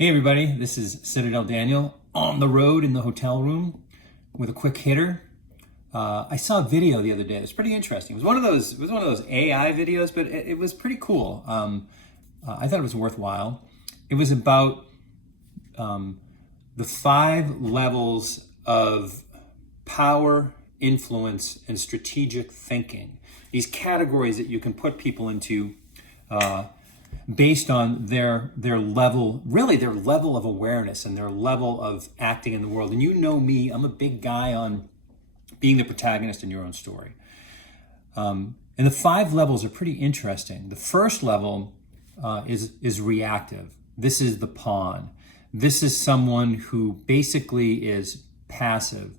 Hey everybody, this is Citadel Daniel on the road in the hotel room with a quick hitter. I saw a video the other day. It was pretty interesting. It was one of those AI videos, but it was pretty cool. I thought it was worthwhile. It was about the 5 levels of power, influence, and strategic thinking. These categories that you can put people into based on their level, really their level of awareness and their level of acting in the world. And you know me, I'm a big guy on being the protagonist in your own story. And the 5 levels are pretty interesting. The first level is reactive. This is the pawn. This is someone who basically is passive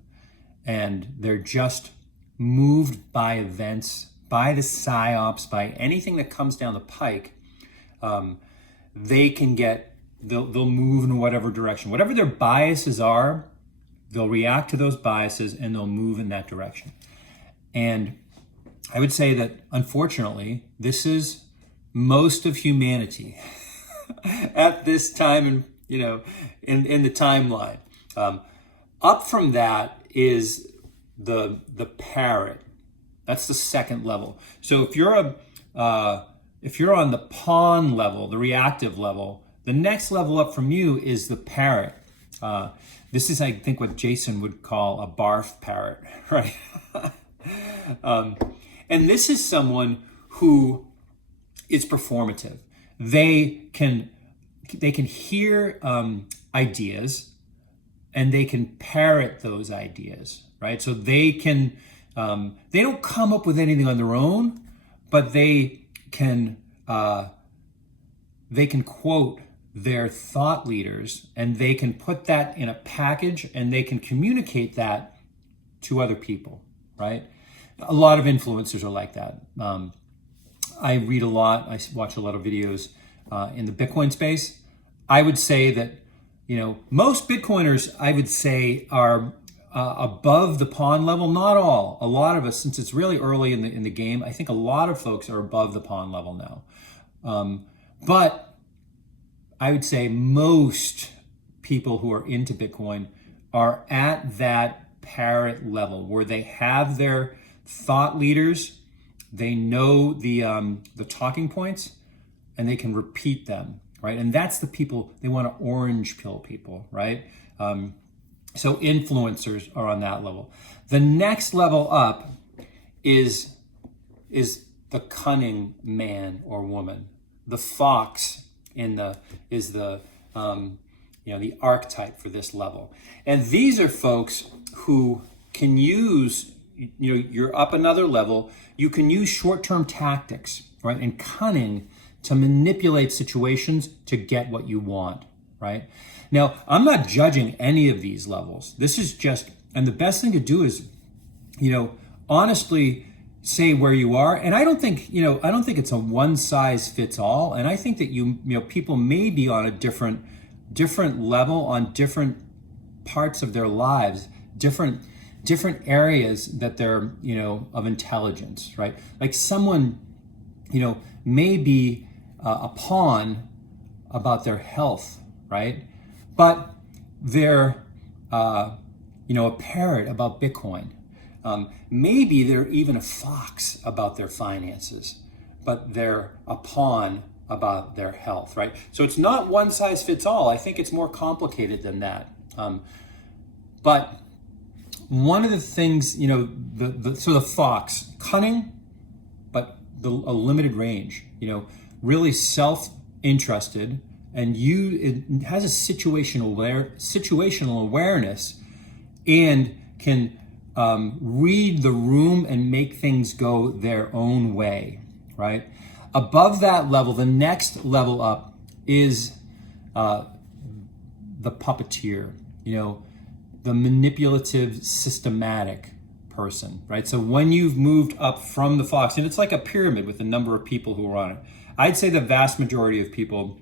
and they're just moved by events, by the psyops, by anything that comes down the pike. They'll move in whatever direction. Whatever their biases are, they'll react to those biases and they'll move in that direction. And I would say that, unfortunately, this is most of humanity at this time in the timeline. Up from that is the parrot. That's the second level. So if you're on the pawn level, the reactive level, the next level up from you is the parrot. This is, I think, what Jason would call a barf parrot, right? And this is someone who is performative. They can hear ideas and they can parrot those ideas, right? So they don't come up with anything on their own, but they can quote their thought leaders and they can put that in a package and they can communicate that to other people, right? A lot of influencers are like that. I read a lot, I watch a lot of videos in the Bitcoin space. I would say that, most Bitcoiners, I would say, are above the pawn level. Not all. A lot of us, since it's really early in the game, I think a lot of folks are above the pawn level now. But I would say most people who are into Bitcoin are at that parrot level where they have their thought leaders, they know the talking points, and they can repeat them, right? And that's the people, they want to orange pill people, right? So influencers are on that level. The next level up is the cunning man or woman. The fox is the archetype for this level. And these are folks who can use, you're up another level. You can use short-term tactics, right? And cunning to manipulate situations to get what you want, right? Now, I'm not judging any of these levels. This is just, and the best thing to do is, honestly say where you are. And I don't think it's a one size fits all. And I think that people may be on a different level on different parts of their lives, different areas that they're, of intelligence, right? Like someone, may be a pawn about their health, right? But they're, a parrot about Bitcoin. Maybe they're even a fox about their finances, but they're a pawn about their health, right? So it's not one size fits all. I think it's more complicated than that. But one of the things, so the fox, cunning, but a limited range, really self-interested, and it has a situational awareness and can read the room and make things go their own way, right? Above that level, the next level up is the puppeteer, the manipulative, systematic person, right? So when you've moved up from the fox, and it's like a pyramid with a number of people who are on it, I'd say the vast majority of people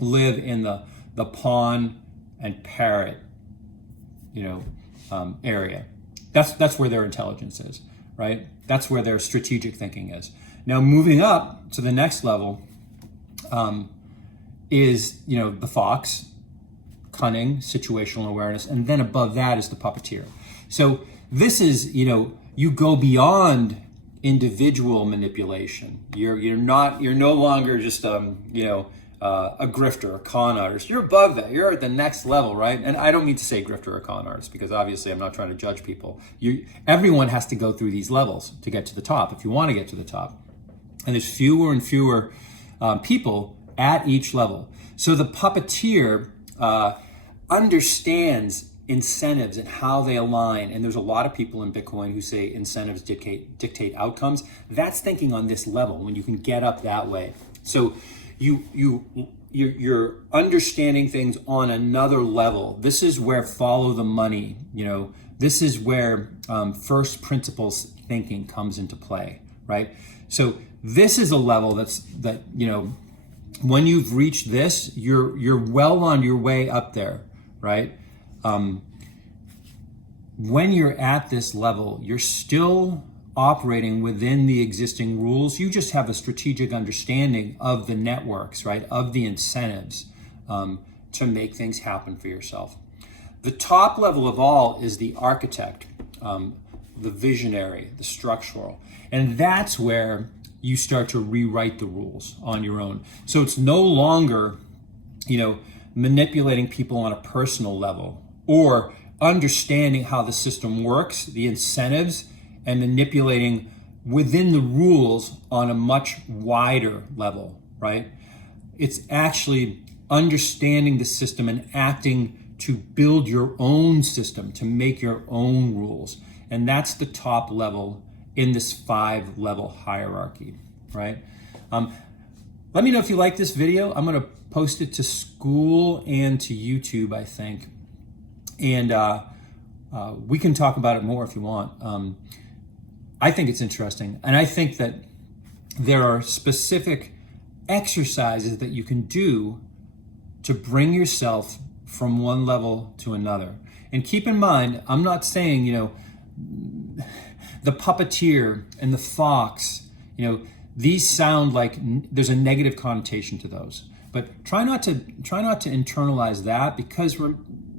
live in the pawn and parrot, area. That's where their intelligence is, right? That's where their strategic thinking is. Now, moving up to the next level is, the fox, cunning, situational awareness, and then above that is the puppeteer. So this is, you go beyond individual manipulation. You're no longer just a grifter, a con artist. You're above that. You're at the next level, right? And I don't mean to say grifter or con artist, because obviously I'm not trying to judge people. Everyone has to go through these levels to get to the top if you want to get to the top. And there's fewer and fewer people at each level. So the puppeteer understands incentives and how they align. And there's a lot of people in Bitcoin who say incentives dictate outcomes. That's thinking on this level, when you can get up that way. So you're understanding things on another level. This is where follow the money, this is where first principles thinking comes into play, right? So this is a level that when you've reached this, you're well on your way up there, right? When you're at this level, you're still operating within the existing rules. You just have a strategic understanding of the networks, right? Of the incentives to make things happen for yourself. The top level of all is the architect, the visionary, the structural. And that's where you start to rewrite the rules on your own. So it's no longer, manipulating people on a personal level or understanding how the system works, the incentives, and manipulating within the rules on a much wider level, right? It's actually understanding the system and acting to build your own system, to make your own rules. And that's the top level in this 5-level hierarchy, right? Let me know if you like this video. I'm gonna post it to School and to YouTube, I think. And we can talk about it more if you want. I think it's interesting. And I think that there are specific exercises that you can do to bring yourself from one level to another. And keep in mind, I'm not saying, the puppeteer and the fox, these sound like there's a negative connotation to those. But try not to internalize that, because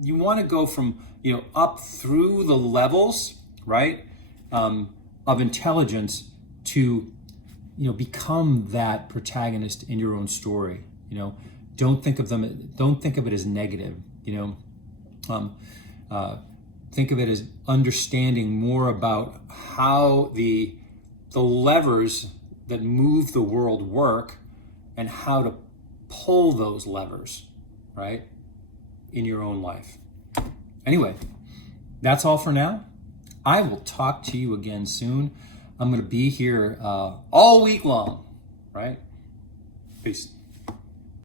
you want to go from, up through the levels, right? Of intelligence to, become that protagonist in your own story. Don't think of it as negative. Think of it as understanding more about how the levers that move the world work and how to pull those levers, right, in your own life. Anyway, that's all for now. I will talk to you again soon. I'm going to be here all week long, right? Peace.